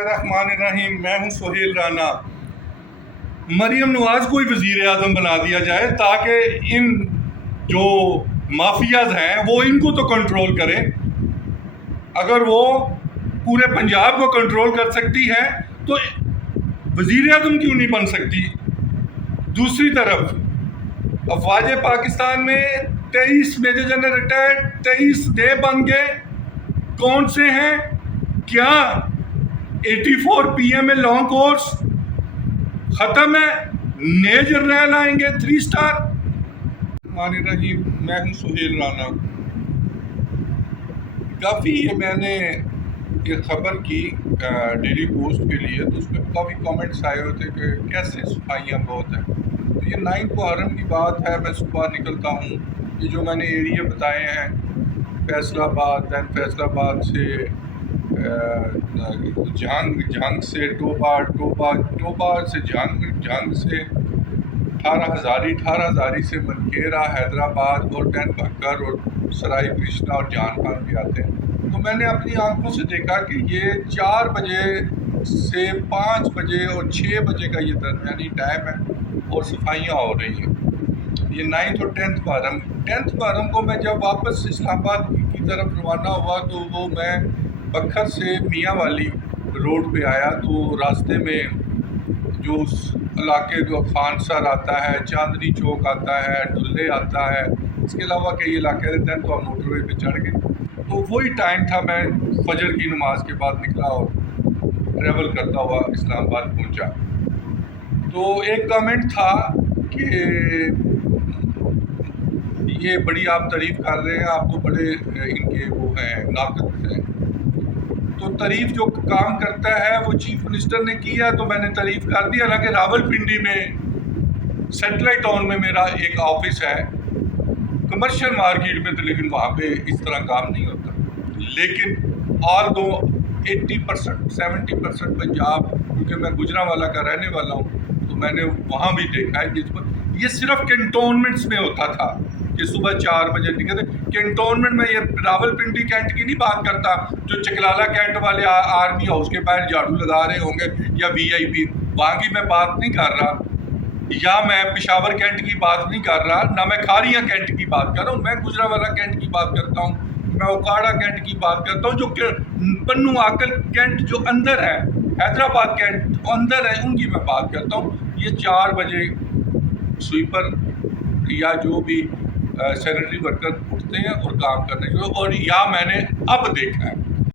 الرحمن الرحیم، میں ہوں سہیل رانا۔ مریم نواز کو ہی وزیر اعظم بنا دیا جائے تاکہ ان جو مافیاز ہیں وہ ان کو تو کنٹرول کریں۔ اگر وہ پورے پنجاب کو کنٹرول کر سکتی ہے تو وزیر اعظم کیوں نہیں بن سکتی؟ دوسری طرف افواج پاکستان میں 23 میجر جنرل ریٹائرڈ 23 نئے بن گئے۔ کون سے ہیں؟ کیا 84 PM لانگ کورس ختم ہے؟ نئے جرنیل آئیں گے 3 سٹار؟ الرحمن الرحیم، میں ہوں سہیل رانا۔ کافی میں نے ایک خبر کی ڈیلی پوسٹ کے لیے، تو اس میں کافی کامنٹس آئے ہوئے تھے کہ کیسے صفائیاں بہت ہیں۔ تو یہ 9 محرم کی بات ہے، میں صبح نکلتا ہوں، یہ جو میں نے ایریے بتائے ہیں، فیصل آباد، دین فیصل آباد سے جھنگ سے ٹوبا سے جھنگ سے 18 ہزاری سے منکیرا، حیدرآباد اور دین بھکر اور سرائی کرشنا اور جان خان بھی آتے ہیں۔ تو میں نے اپنی آنکھوں سے دیکھا کہ یہ 4 بجے سے 5 بجے اور 6 بجے کا یہ درمیانی ٹائم ہے اور صفائیاں ہو رہی ہیں۔ یہ 9 اور 10 محرم کو میں جب واپس اسلام آباد کی طرف روانہ ہوا تو وہ میں بکھر سے میاں والی روڈ پہ آیا، تو راستے میں جو اس علاقے جو خانسر آتا ہے، چاندنی چوک آتا ہے، ڈلے آتا ہے، اس کے علاوہ کئی علاقے رہتے ہیں، تو ہم موٹر وے پہ چڑھ گئے۔ تو وہی ٹائم تھا، میں فجر کی نماز کے بعد نکلا اور ٹریول کرتا ہوا اسلام آباد پہنچا۔ تو ایک کامنٹ تھا کہ یہ بڑی آپ تعریف کر رہے ہیں، آپ تو بڑے ان کے وہ ہیں، ناقد ہیں۔ تو تعریف جو کام کرتا ہے وہ چیف منسٹر نے کیا تو میں نے تعریف کر دی۔ حالانکہ راول پنڈی میں سیٹلائٹ ٹاؤن میں میرا ایک آفس ہے، کمرشل مارکیٹ میں، تو لیکن وہاں پہ اس طرح کام نہیں ہوتا۔ لیکن آل دو 80% 70% پنجاب، کیونکہ میں گجرانوالہ کا رہنے والا ہوں، تو میں نے وہاں بھی دیکھا ہے۔ یہ صرف کنٹونمنٹس میں ہوتا تھا کہ صبح 4 بجے نکلتے۔ کنٹونمنٹ میں یہ راول پنڈی کینٹ کی نہیں بات کرتا، جو چکلالہ کینٹ والے آرمی ہاؤس کے باہر جھاڑو لگا رہے ہوں گے یا VIP، وہاں کی میں بات نہیں کر رہا، یا میں پشاور کینٹ کی بات نہیں کر رہا، نہ میں کھاریاں کینٹ کی بات کر رہا ہوں، میں گجرانوالہ کینٹ کی بات کرتا ہوں، میں اوکاڑا کینٹ کی بات کرتا ہوں، جو پنو آکل کینٹ جو اندر ہے، حیدرآباد کینٹ اندر ہے، ان کی میں بات کرتا ہوں۔ یہ 4 بجے سویپر یا جو بھی سینیٹری ورکر اٹھتے ہیں اور کام کرنے کے لیے، اور یا میں نے اب دیکھا ہے